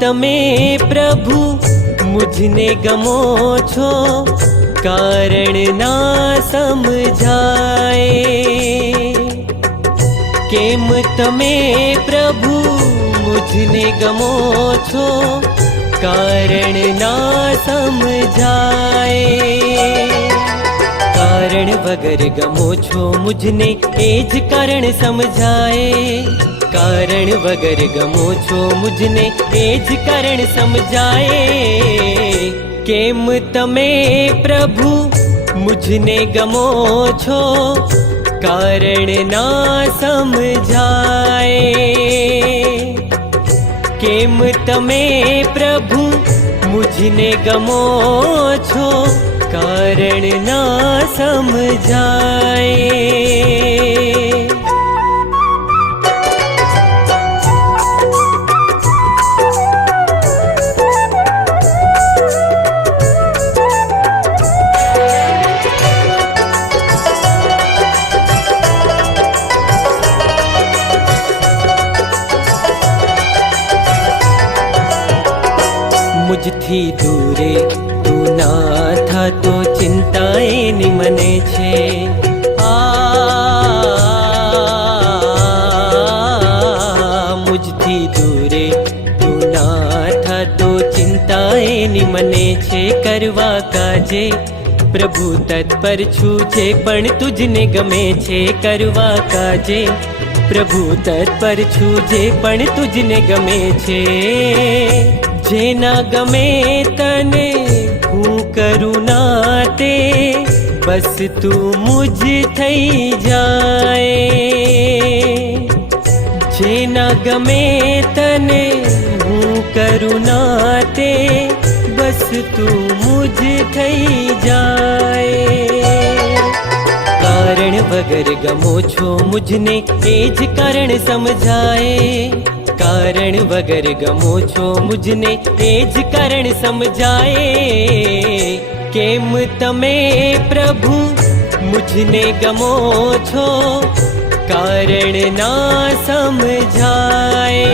તમે પ્રભુ મુझने ગમો છો, કારણ ના સમજાય। કેમ તમે પ્રભુ મુझने ગમો છો, કારણ ના સમજાય। કારણ વગર ગમો છો મુझने એ જ કારણ સમજાય। કારણ વગર ગમો છો મુझने એ જ કારણ સમજાય। કેમ તમે પ્રભુ મુझने ગમો છો, કારણ ના સમજાય। કેમ તમે પ્રભુ મુझने ગમો છો, કારણ ના સમજાય। મુझથી દૂરે તું ના થા તો ચિંતાએ ની મને છે। મુझથી દૂરે તું ના થા તો ચિંતાએ ની મને છે। કરવા કાજે પ્રભુ તત્પર છું, જે પણ તુજને ગમે છે। કરવા કાજે પ્રભુ તત્પર છું, જે પણ તુજને ગમે છે। જેના ગમે તને હું કરું ના તે, બસ તું મુझ થઈ જાય। જેના ગમે તને હું કરું ના તે, બસ તું મુझ થઈ જાય। કારણ વગર ગમો છો મુझने એ જ કારણ સમજાય। કારણ વગર ગમો છો મુझने એ જ કારણ સમજાય। કેમ તમે પ્રભુ મુझने ગમો છો, કારણ ના સમજાય।